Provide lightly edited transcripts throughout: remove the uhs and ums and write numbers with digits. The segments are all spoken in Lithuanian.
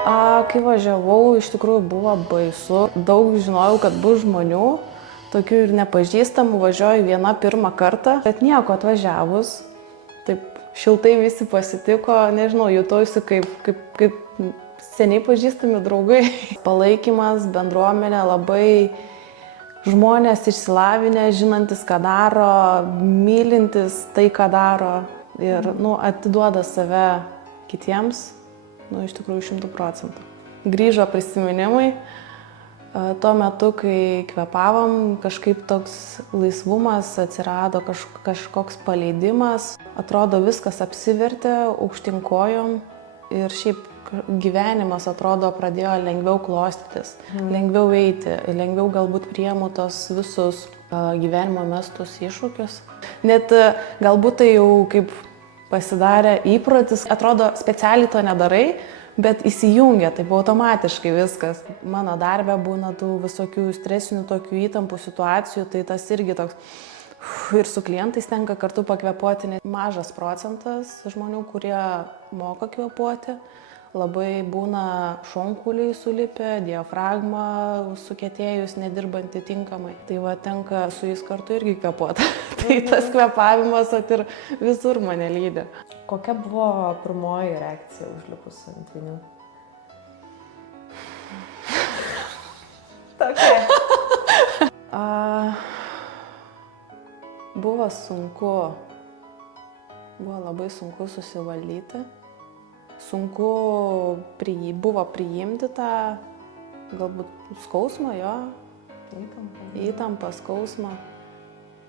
Kai važiavau, iš tikrųjų buvo baisu. Daug žinojau, kad bus žmonių, tokių ir nepažįstamų, važiuoju viena pirmą kartą. Bet nieko atvažiavus, taip šiltai visi pasitiko, nežinau, jutausi kaip seniai pažįstami draugai. Palaikymas, bendruomenė, labai žmonės išsilavinę, žinantis, ką daro, mylintis tai, ką daro ir atiduoda save kitiems. Iš tikrųjų 100%. Grįžo prisiminimai. Tuo metu, kai kvepavom, kažkaip toks laisvumas atsirado, kažkoks paleidimas. Atrodo, viskas apsivertė aukštyn kojom ir šiaip gyvenimas, atrodo, pradėjo lengviau klostytis, lengviau eiti, lengviau galbūt priimu tos visus gyvenimo mestus iššūkius. Net galbūt tai jau kaip pasidarė įprotis, atrodo, specialiai to nedarai, bet įsijungia, taip automatiškai viskas. Mano darbe būna tų visokių stresinių, tokių įtampų situacijų, tai tas irgi toks ir su klientais tenka kartu pakvėpuoti. Mažas procentas žmonių, kurie moka kvėpuoti, labai būna šonkuliai sulipę, diafragma sukietėjus, nedirbanti tinkamai. Tai va, tenka su jais kartu irgi kvėpuoti. Tai tas kvėpavimas ir visur mane lydi. Kokia buvo pirmoji reakcija užlipus ant vinių? Tokia. Buvo sunku. Buvo labai sunku susivaldyti. Sunku buvo priimti tą, galbūt skausmą, jo. Įtampą, skausmą.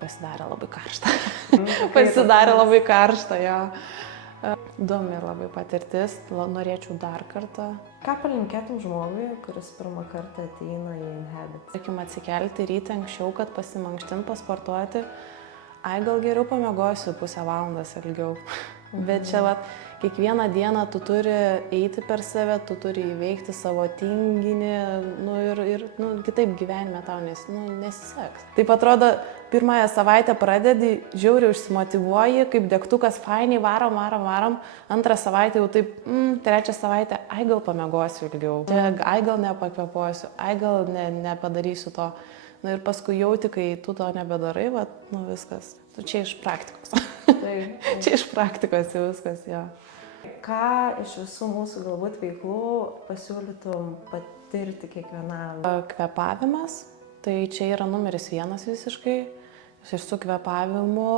Pasidarė labai karšta. Pasidarė labai karšta, jo. Įdomi labai patirtis, norėčiau dar kartą. Ką palinkėtum žmogui, kuris pirmą kartą ateina į Inhabit? Tarkim, atsikelti ryte anksčiau, kad pasimankštinti, pasportuoti. Gal geriau pamiegosiu pusę valandos ilgiau. Bet čia kiekvieną dieną tu turi eiti per save, tu turi įveikti savo tinginį, ir kitaip gyvenime tau nesiseks. Taip atrodo, pirmąją savaitę pradedi, žiauriai užsimotyvuoji, kaip degtukas, fainiai, varom. Antrą savaitę jau taip, trečią savaitę, gal pamiegosiu ilgiau. Gal nepakvėpuosiu, gal nepadarysiu to. Ir paskui jauti, kai tu to nebedarai, viskas. Čia iš praktikos. Čia iš praktikos jau viskas, jo. Ką iš visų mūsų galbūt veiklų pasiūlytum patirti kiekvienam? Kvėpavimas, tai čia yra numeris 1 visiškai. Ir su kvėpavimu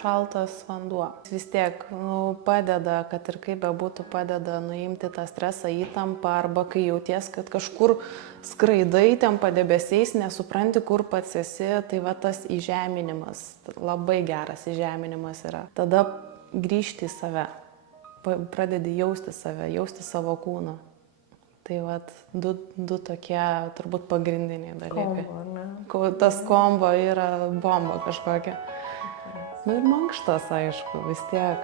šaltas vanduo. Vis tiek padeda, kad ir kaip bebūtų, padeda nuimti tą stresą, įtampą, arba kai jauties, kad kažkur skraidai ten padebesiais, nesupranti, kur pats esi, tai tas įžeminimas, labai geras įžeminimas yra. Tada grįžti į save, pradedi jausti save, jausti savo kūną. Tai du tokie turbūt pagrindiniai dalykai. Kombo, ne? Tas kombo yra bomba kažkokia. Ir mankštas, aišku, vis tiek.